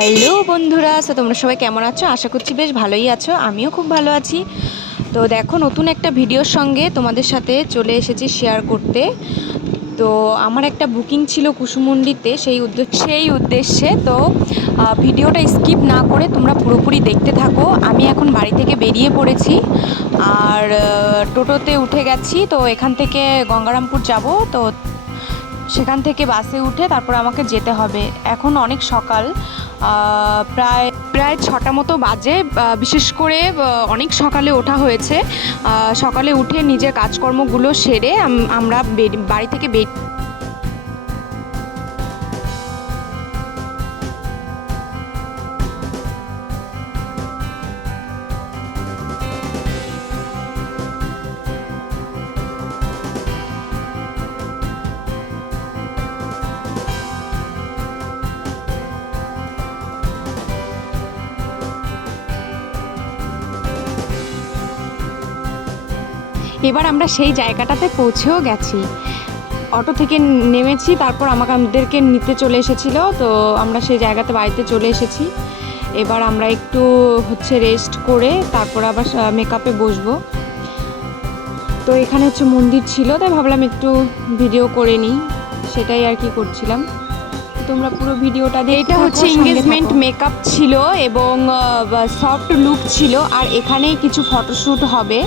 Hello বন্ধুরা, তোমরা সবাই কেমন আছো? আশা করছি বেশ ভালোই আছো। আমিও খুব ভালো আছি। তো দেখো, নতুন একটা ভিডিওর সঙ্গে তোমাদের সাথে চলে এসেছি শেয়ার করতে। তো আমার একটা বুকিং ছিল কুসুমুন্ডিতে, সেই উদ্দেশ্যে তো ভিডিওটা স্কিপ না করে তোমরা পুরোপুরি দেখতে থাকো। আমি এখন বাড়ি থেকে বেরিয়ে পড়েছি আর টোটোতে উঠে গেছি। তো এখান থেকে গঙ্গারামপুর যাব। তো সেখান থেকে বাসে উঠে তারপর আমাকে যেতে হবে। এখন অনেক সকাল, প্রায় প্রায় 6টা মতো বাজে। বিশেষ করে অনেক সকালে ওঠা হয়েছে। সকালে উঠে নিজের কাজকর্মগুলো সেরে আমরা বাড়ি থেকে এবার আমরা সেই জায়গাটাতে পৌঁছেও গেছি। অটো থেকে নেমেছি, তারপর আমাদেরকে নিতে চলে এসেছিল। তো আমরা সেই জায়গাতে বাড়িতে চলে এসেছি। এবার আমরা একটু রেস্ট করে তারপর আবার মেকআপে বসবো। তো এখানে মন্দির ছিল, তাই ভাবলাম একটু ভিডিও করে নিই, সেটাই আর কি করছিলাম। তোমরা পুরো ভিডিওটা দেখতে থাকো। এটা এনগেজমেন্ট মেকআপ ছিল এবং সফট লুক ছিল। আর এখানেই কিছু ফটোশ্যুট হবে।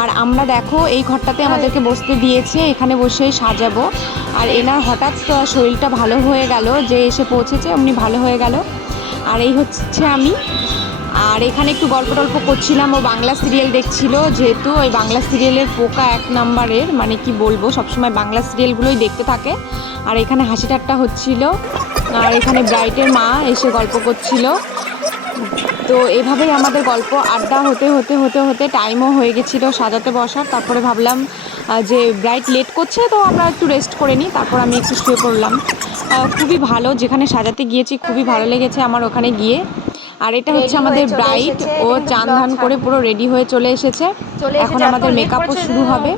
আর আমরা দেখো এই ঘরটাতে আমাদেরকে বসতে দিয়েছে, এখানে বসেই সাজাবো। আর এনার হঠাৎ শরীরটা ভালো হয়ে গেল, যে এসে পৌঁছেছে অমনি ভালো হয়ে গেল। আর এই হচ্ছে আমি। আর এখানে একটু গল্প টল্প করছিলাম। ও বাংলা সিরিয়াল দেখছিল, যেহেতু ওই বাংলা সিরিয়ালের পোকা 1 নম্বরের, মানে কি বলবো, সবসময় বাংলা সিরিয়ালগুলোই দেখতে থাকে। আর এখানে হাসি ঠাট্টা হচ্ছিল। আর এখানে ব্রাইটের মা এসে গল্প করছিল। তো এভাবেই আমাদের গল্প আড্ডা হতে হতে হতে হতে টাইমও হয়ে গেছিলো সাজাতে বসার। তারপরে ভাবলাম যে ব্রাইট লেট করছে, তো আমরা একটু রেস্ট করে নিই। তারপর আমি একটু শুয়ে পড়লাম। খুবই ভালো, যেখানে সাজাতে গিয়েছি খুবই ভালো লেগেছে আমার ওখানে গিয়ে। আর এটা হচ্ছে আমাদের ব্রাইট, ও চান ধান করে পুরো রেডি হয়ে চলে এসেছে। এখন আমাদের মেকআপও শুরু হবে।